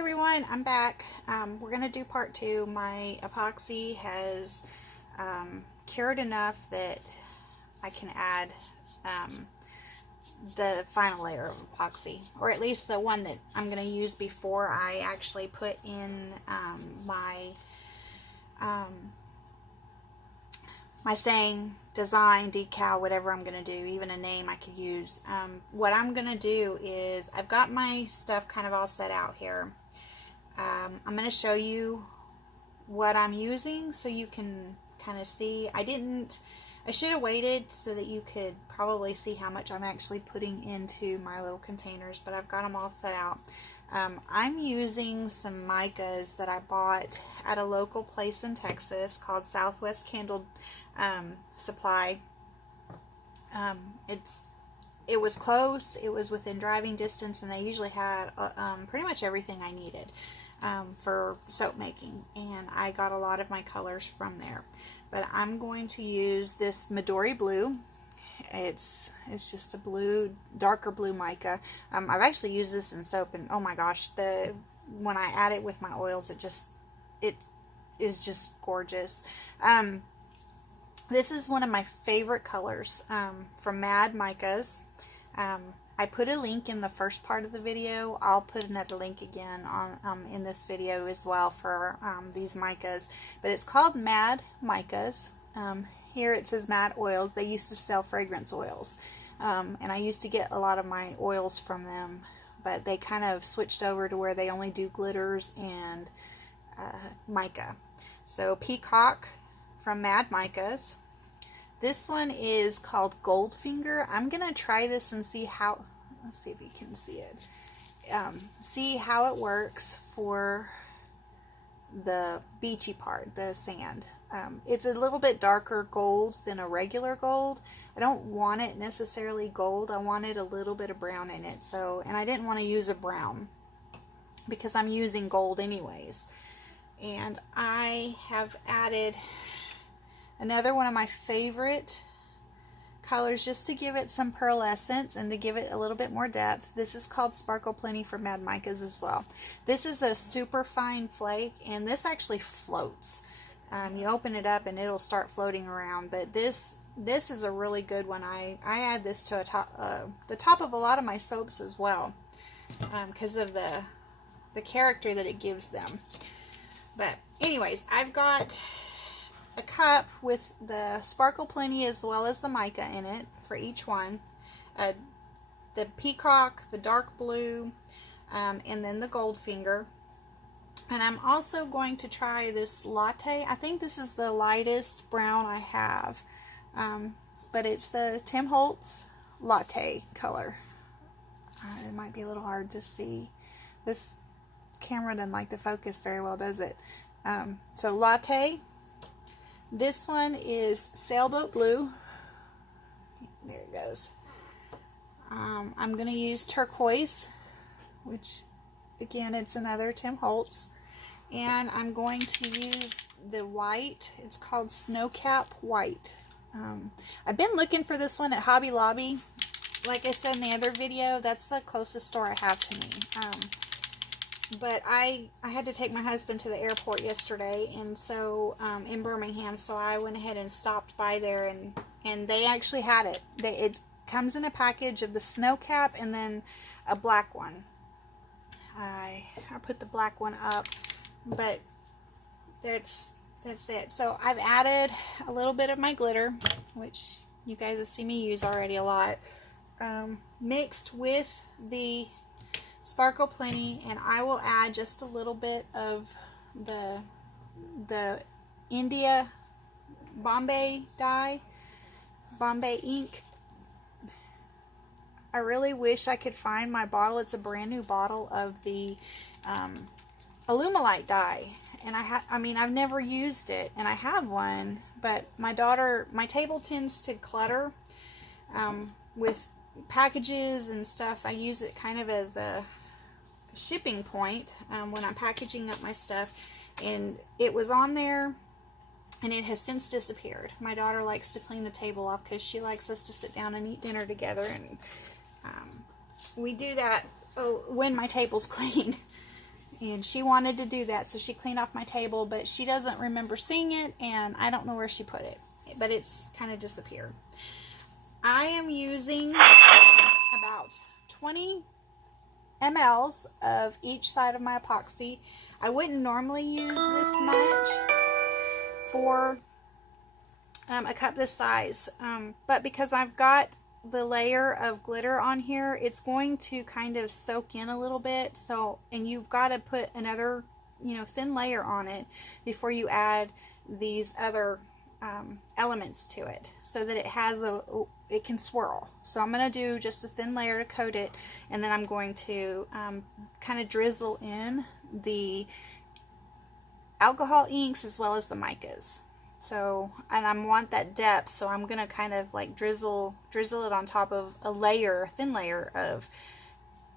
everyone, I'm back. We're going to do part two. My epoxy has cured enough that I can add the final layer of epoxy, or at least the one that I'm going to use before I actually put in my saying, design, decal, whatever I'm going to do, even a name I could use. What I'm going to do is, I've got my stuff kind of all set out here. I'm going to show you what I'm using so you can kind of see. I should have waited so that you could probably see how much I'm actually putting into my little containers, but I've got them all set out. I'm using some Micas that I bought at a local place in Texas called Southwest Candle Supply. It was close, it was within driving distance, and they usually had pretty much everything I needed for soap making, and I got a lot of my colors from there. But I'm going to use this Midori blue. It's just a blue, darker blue mica. I've actually used this in soap, and oh my gosh, when I add it with my oils, it is just gorgeous. This is one of my favorite colors from Mad Micas. I put a link in the first part of the video. I'll put another link again on in this video as well for these micas. But it's called Mad Micas. Here it says Mad Oils. They used to sell fragrance oils. And I used to get a lot of my oils from them. But they kind of switched over to where they only do glitters and mica. So Peacock from Mad Micas. This one is called Goldfinger. I'm going to try this and see how, let's see if you can see it. See how it works for the beachy part, the sand. It's a little bit darker gold than a regular gold. I don't want it necessarily gold. I wanted a little bit of brown in it. And I didn't want to use a brown because I'm using gold anyways. And I have added another one of my favorite colors just to give it some pearlescence and to give it a little bit more depth. This is called Sparkle Plenty from Mad Micas as well. This is a super fine flake, and this actually floats. You open it up and it'll start floating around, but this is a really good one. I add this to the top of a lot of my soaps as well because of the character that it gives them. But anyways, I've got a cup with the Sparkle Plenty as well as the mica in it for each one. The Peacock, the dark blue, and then the Goldfinger. And I'm also going to try this Latte. I think this is the lightest brown I have. But it's the Tim Holtz Latte color. It might be a little hard to see. This camera doesn't like to focus very well, does it? So Latte. This one is Sailboat Blue. There it goes. I'm going to use Turquoise, which, again, it's another Tim Holtz. And I'm going to use the white. It's called Snowcap White. I've been looking for this one at Hobby Lobby. Like I said in the other video, that's the closest store I have to me. But I had to take my husband to the airport yesterday, and so in Birmingham, so I went ahead and stopped by there, and they actually had it. It comes in a package of the Snowcap and then a black one. I put the black one up, but that's it. So I've added a little bit of my glitter, which you guys have seen me use already a lot, mixed with the Sparkle Plenty, and I will add just a little bit of the India Bombay dye, Bombay ink. I really wish I could find my bottle. It's a brand new bottle of the Alumilite dye, and I've never used it, and I have one, but my table tends to clutter with packages and stuff. I use it kind of as a shipping point when I'm packaging up my stuff, and it was on there and it has since disappeared. My daughter likes to clean the table off because she likes us to sit down and eat dinner together, and we do that when my table's clean. And she wanted to do that, so she cleaned off my table, but she doesn't remember seeing it, and I don't know where she put it, but it's kind of disappeared. I am using about 20 mLs of each side of my epoxy. I wouldn't normally use this much for a cup this size, but because I've got the layer of glitter on here, it's going to kind of soak in a little bit. So, and you've got to put another, you know, thin layer on it before you add these other elements to it, so that it has it can swirl. So I'm going to do just a thin layer to coat it, and then I'm going to kind of drizzle in the alcohol inks as well as the micas. So, and I want that depth, so I'm going to kind of like drizzle it on top of a thin layer of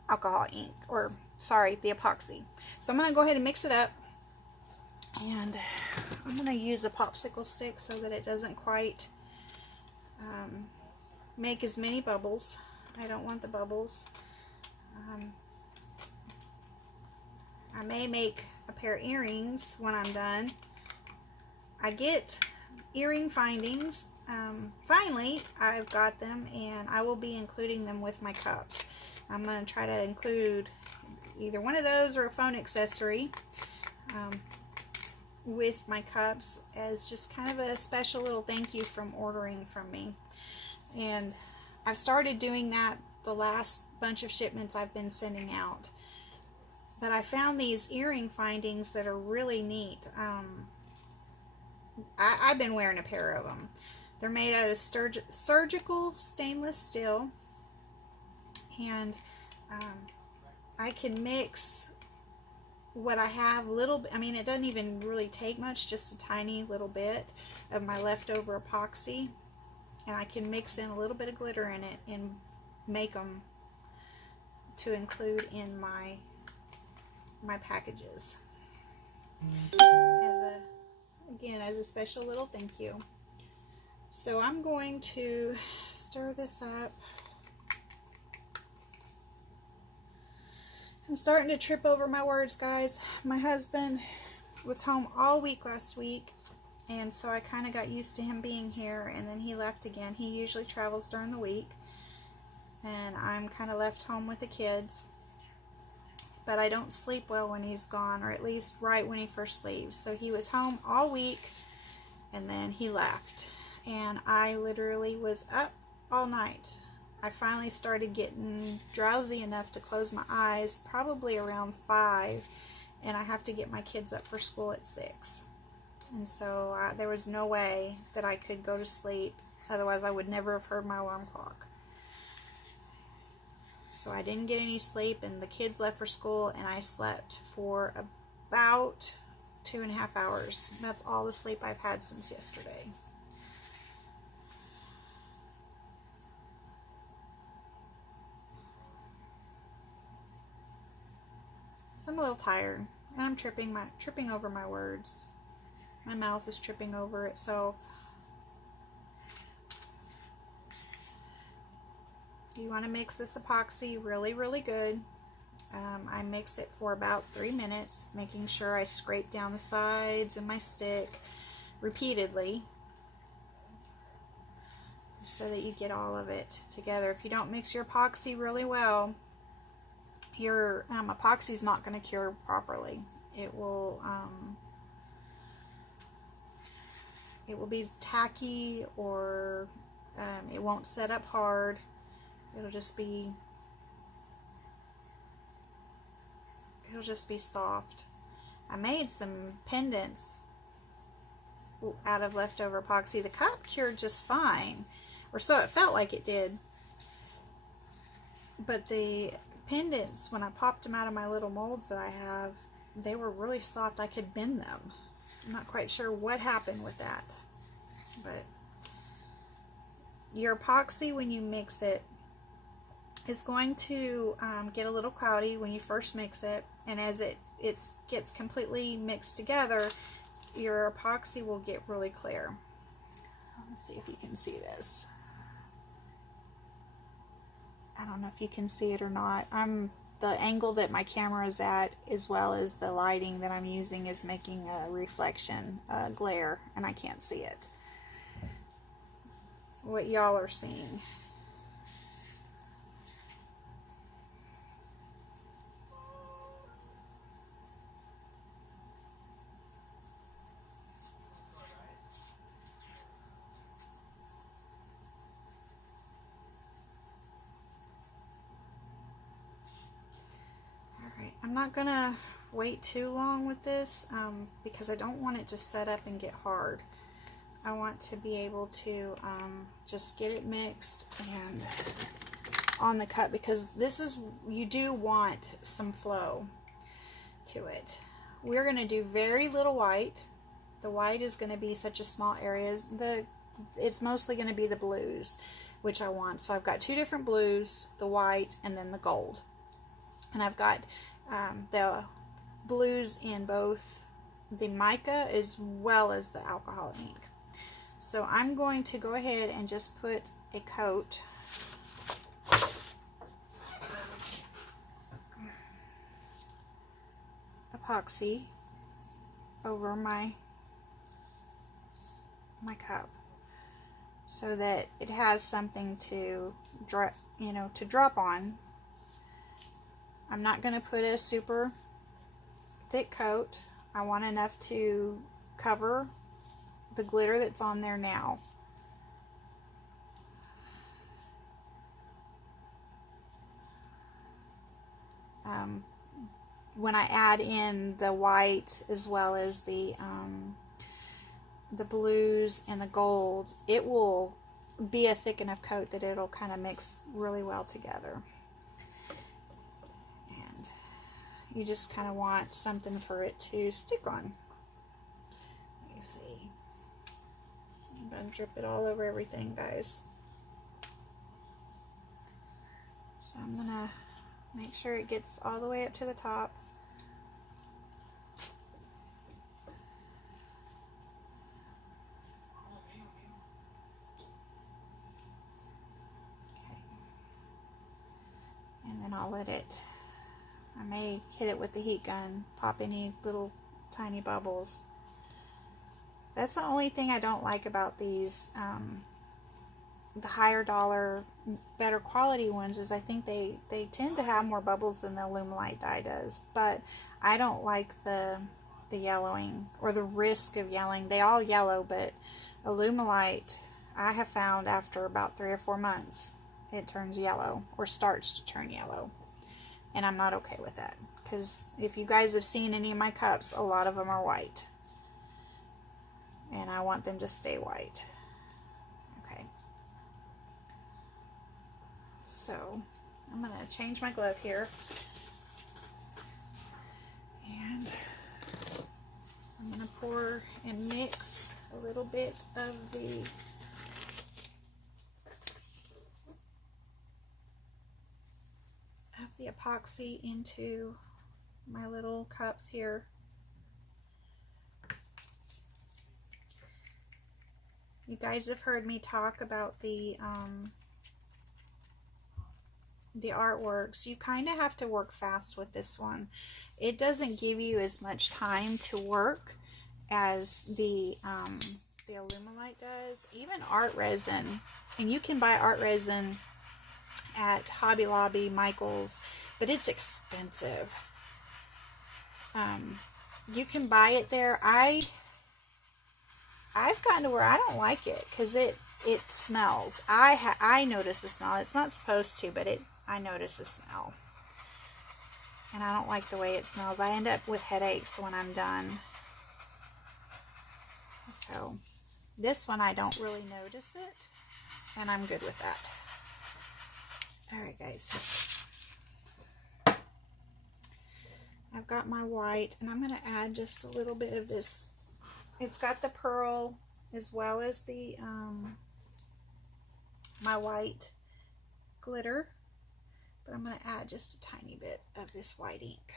alcohol ink, or sorry, the epoxy. So I'm going to go ahead and mix it up, and I'm going to use a popsicle stick so that it doesn't quite make as many bubbles. I don't want the bubbles. I may make a pair of earrings when I'm done. I get earring findings. Finally, I've got them, and I will be including them with my cups. I'm going to try to include either one of those or a phone accessory with my cups as just kind of a special little thank you from ordering from me. And I've started doing that the last bunch of shipments I've been sending out. But I found these earring findings that are really neat. I've been wearing a pair of them. They're made out of surgical stainless steel, and I can mix what I have I mean, it doesn't even really take much, just a tiny little bit of my leftover epoxy, and I can mix in a little bit of glitter in it and make them to include in my packages as a special little thank you. So I'm going to stir this up. I'm starting to trip over my words, guys. My husband was home all week last week, and so I kind of got used to him being here, and then he left again. He usually travels during the week, and I'm kind of left home with the kids. But I don't sleep well when he's gone, or at least right when he first leaves. So he was home all week, and then he left. And I literally was up all night. I finally started getting drowsy enough to close my eyes, probably around 5, and I have to get my kids up for school at 6. And so there was no way that I could go to sleep, otherwise I would never have heard my alarm clock. So I didn't get any sleep, and the kids left for school, and I slept for about 2.5 hours. That's all the sleep I've had since yesterday. So I'm a little tired, and I'm tripping over my words. My mouth is tripping over itself. You want to mix this epoxy really, really good. I mix it for about 3 minutes, making sure I scrape down the sides and my stick repeatedly so that you get all of it together. If you don't mix your epoxy really well, your epoxy is not going to cure properly. It will be tacky, or it won't set up hard. It'll just be soft. I made some pendants out of leftover epoxy. The cup cured just fine, or so it felt like it did. But the pendants, when I popped them out of my little molds that I have, they were really soft. I could bend them. I'm not quite sure what happened with that. But your epoxy, when you mix it, is going to get a little cloudy when you first mix it, and as it gets completely mixed together, your epoxy will get really clear. Let's see if you can see this. I don't know if you can see it or not. I'm the angle that my camera is at, as well as the lighting that I'm using, is making a reflection, a glare, and I can't see it. What y'all are seeing. Alright, I'm not gonna wait too long with this because I don't want it to set up and get hard. I want to be able to just get it mixed and on the cut, because this is, you do want some flow to it. We're going to do very little white. The white is going to be such a small area. It's mostly going to be the blues, which I want. So I've got two different blues, the white and then the gold. And I've got the blues in both the mica as well as the alcohol ink. So I'm going to go ahead and just put a coat epoxy over my cup so that it has something to drop, to drop on. I'm not going to put a super thick coat. I want enough to cover the glitter that's on there now. When I add in the white as well as the blues and the gold, it will be a thick enough coat that it'll kind of mix really well together. And you just kind of want something for it to stick on. Let me see. I'm going to drip it all over everything, guys. So I'm going to make sure it gets all the way up to the top. Okay. And then I'll let it, I may hit it with the heat gun, pop any little tiny bubbles. That's the only thing I don't like about these, the higher dollar, better quality ones, is I think they tend to have more bubbles than the Alumilite dye does. But I don't like the yellowing, or the risk of yellowing. They all yellow, but Alumilite, I have found after about 3 or 4 months, it turns yellow, or starts to turn yellow. And I'm not okay with that, because if you guys have seen any of my cups, a lot of them are white. And I want them to stay white. Okay. So I'm going to change my glove here. And I'm going to pour and mix a little bit of the epoxy into my little cups here. You guys have heard me talk about the artworks. You kind of have to work fast with this one. It doesn't give you as much time to work as the Alumilite does. Even art resin, and you can buy art resin at Hobby Lobby, Michael's, but it's expensive. You can buy it there. I've gotten to where I don't like it because it smells. I notice the smell. It's not supposed to, but I notice the smell. And I don't like the way it smells. I end up with headaches when I'm done. So this one I don't really notice it, and I'm good with that. Alright guys. I've got my white, and I'm going to add just a little bit of this. It's got the pearl as well as the my white glitter, but I'm going to add just a tiny bit of this white ink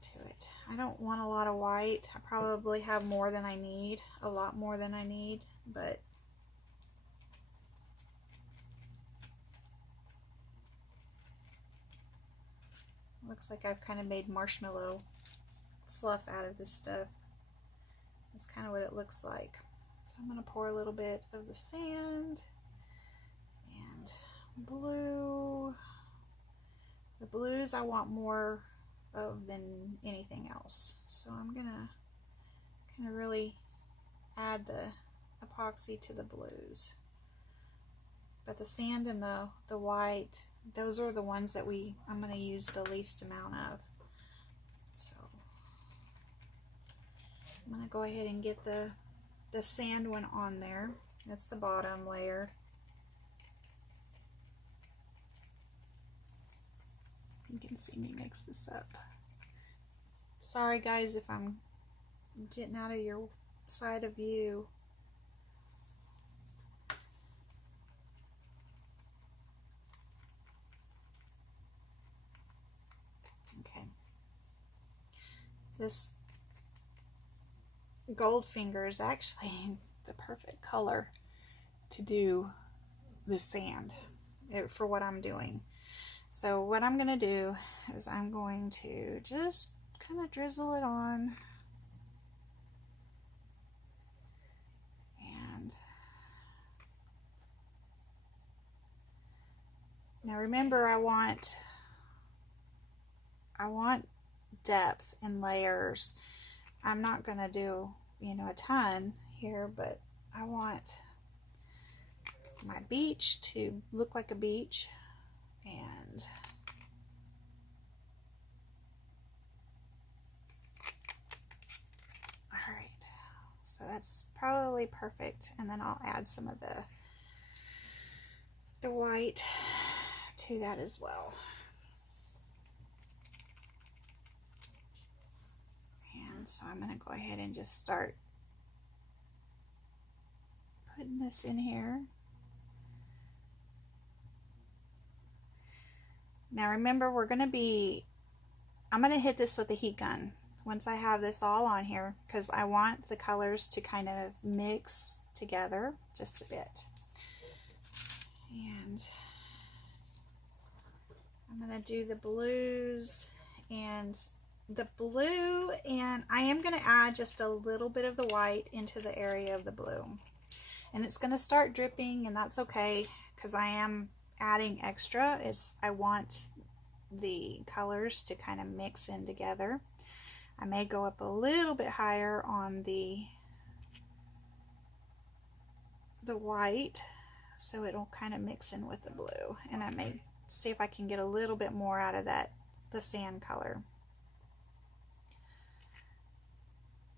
to it. I don't want a lot of white. I probably have more than I need, a lot more than I need, but Looks like I've kind of made marshmallow fluff out of this stuff. That's kind of what it looks like. So I'm going to pour a little bit of the sand and blue. The blues I want more of than anything else. So I'm going to kind of really add the epoxy to the blues. But the sand and the white, those are the ones that I'm going to use the least amount of. So I'm going to go ahead and get the sand one on there. That's the bottom layer. You can see me mix this up. Sorry guys if I'm getting out of your side of view. Okay. This goldfinger is actually the perfect color to do the sand for what I'm doing. So what I'm going to do is I'm going to just kind of drizzle it on. And now remember, I want depth in layers. I'm not going to do, you know, a ton here, but I want my beach to look like a beach. And all right, so that's probably perfect. And then I'll add some of the white to that as well. And so I'm going to go ahead and just start putting this in here. Now remember, I'm going to hit this with a heat gun once I have this all on here, because I want the colors to kind of mix together just a bit. And I'm going to do the blues and the blue, and I am going to add just a little bit of the white into the area of the blue. And it's going to start dripping, and that's okay because I am adding extra. I want the colors to kind of mix in together. I may go up a little bit higher on the white so it'll kind of mix in with the blue, and I may see if I can get a little bit more out of the sand color.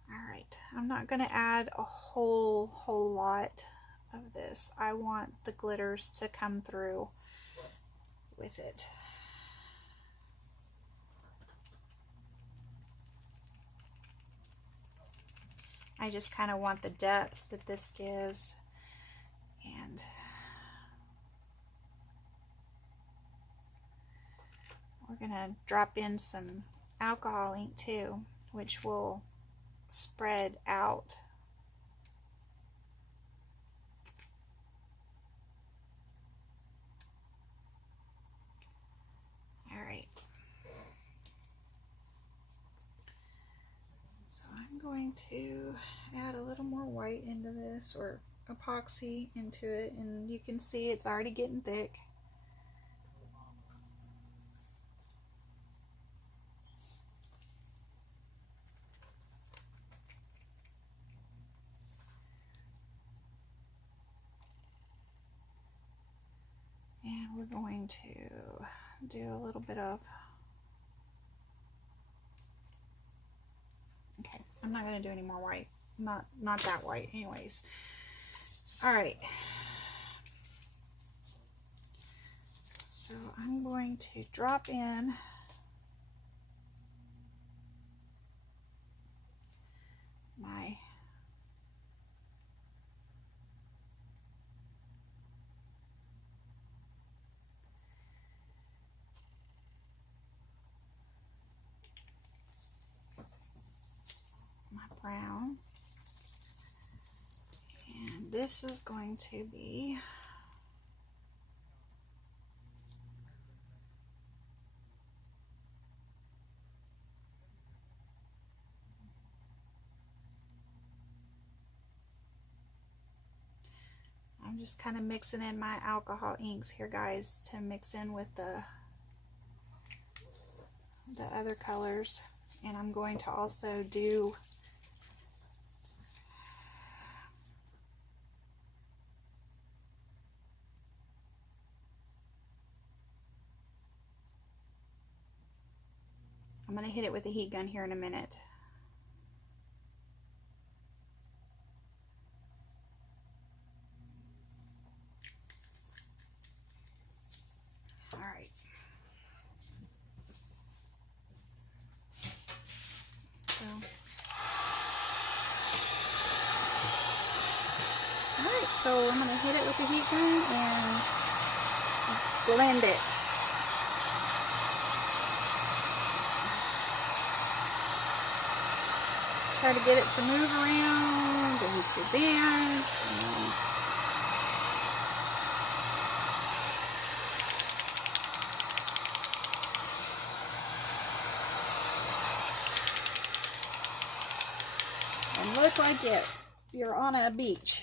All right, I'm not going to add a whole lot of this. I want the glitters to come through with it. I just kind of want the depth that this gives. And we're going to drop in some alcohol ink too, which will spread out. All right. So I'm going to add a little more white into this, or epoxy into it, and you can see it's already getting thick. And we're going to do a little bit of, okay, I'm not going to do any more white, not that white anyways. All right, so I'm going to drop in my brown, and this is going to be I'm just kind of mixing in my alcohol inks here, guys, to mix in with the other colors. And I'm going to also do I'm going to hit it with a heat gun here in a minute. Alright. So I'm going to hit it with the heat gun and blend it. Try to get it to move around and to dance. And look like you're on a beach.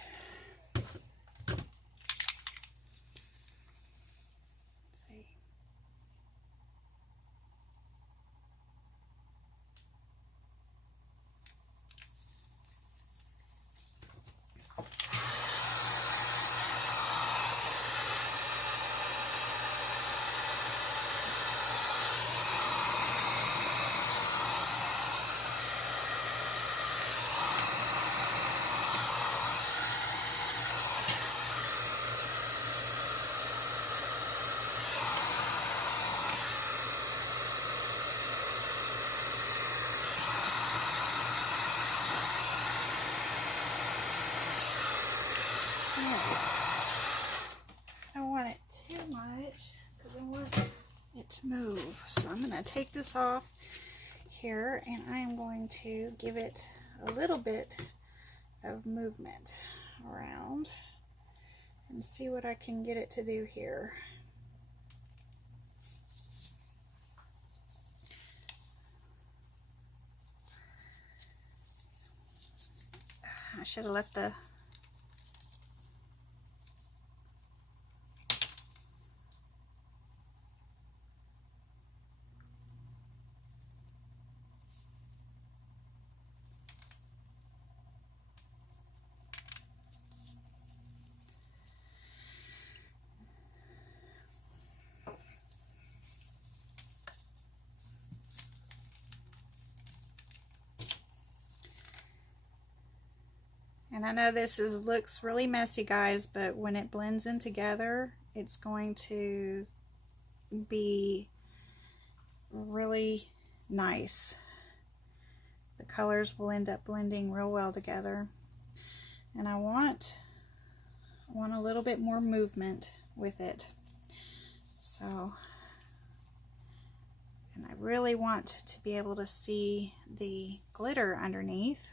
I don't want it too much because I want it to move. So I'm going to take this off here and I am going to give it a little bit of movement around and see what I can get it to do here. I should have let the And I know this looks really messy, guys, but when it blends in together, it's going to be really nice. The colors will end up blending real well together. And I want a little bit more movement with it. So, and I really want to be able to see the glitter underneath,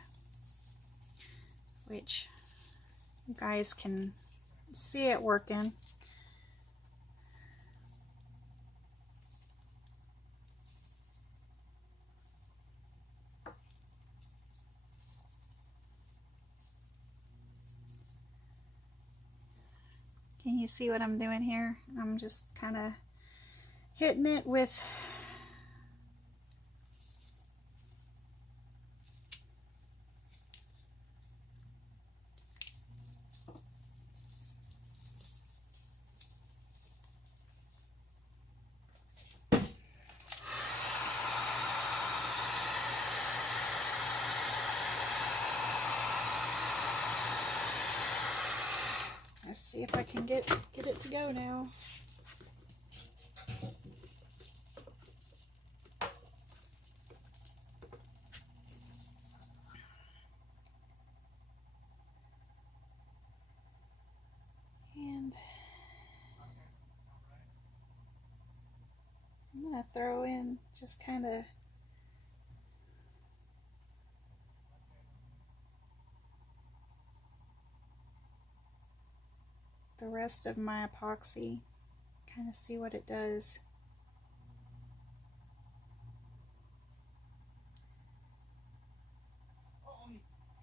which you guys can see it working. Can you see what I'm doing here? I'm just kind of hitting it with let's see if I can get it to go now. And I'm going to throw in just kind of the rest of my epoxy, kind of see what it does.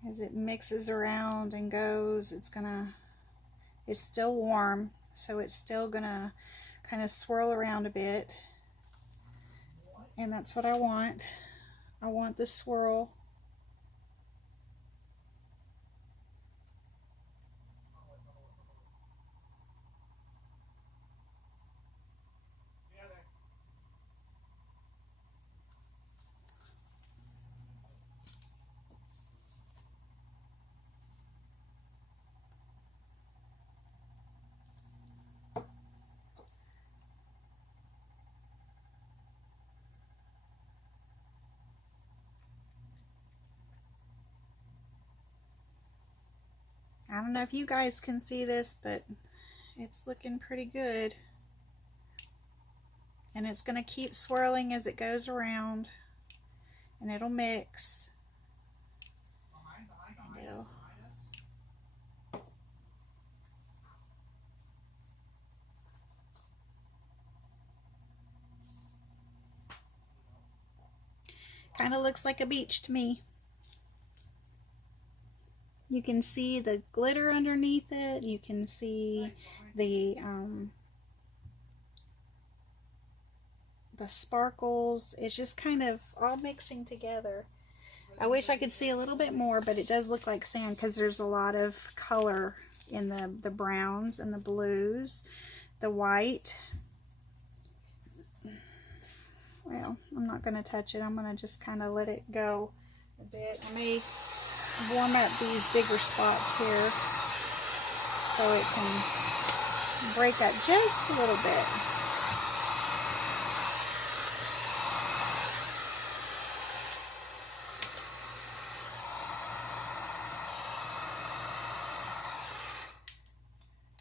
As it mixes around and goes, it's gonna is still warm, so it's still gonna kind of swirl around a bit, and that's what I want. I want the swirl. I don't know if you guys can see this, but it's looking pretty good. And it's going to keep swirling as it goes around, and it'll mix. And it'll kind of looks like a beach to me. You can see the glitter underneath it. You can see the sparkles. It's just kind of all mixing together. I wish I could see a little bit more, but it does look like sand because there's a lot of color in the browns and the blues, the white. Well, I'm not going to touch it. I'm going to just kind of let it go a bit. I may warm up these bigger spots here so it can break up just a little bit.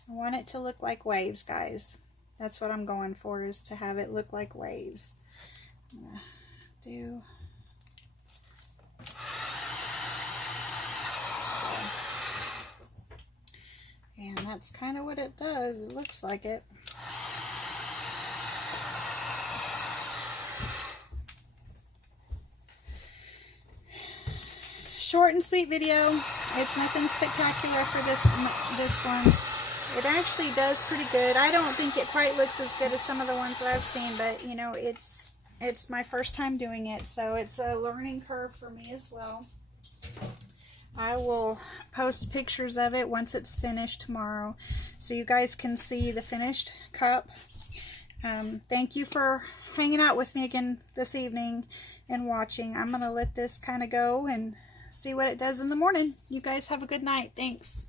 I want it to look like waves, guys. That's what I'm going for, is to have it look like waves. I'm gonna do so. And that's kind of what it does. It looks like it. Short and sweet video. It's nothing spectacular for this one. It actually does pretty good. I don't think it quite looks as good as some of the ones that I've seen, but you know, it's my first time doing it, so it's a learning curve for me as well. I will post pictures of it once it's finished tomorrow, so you guys can see the finished cup. Thank you for hanging out with me again this evening and watching. I'm going to let this kind of go and see what it does in the morning. You guys have a good night. Thanks.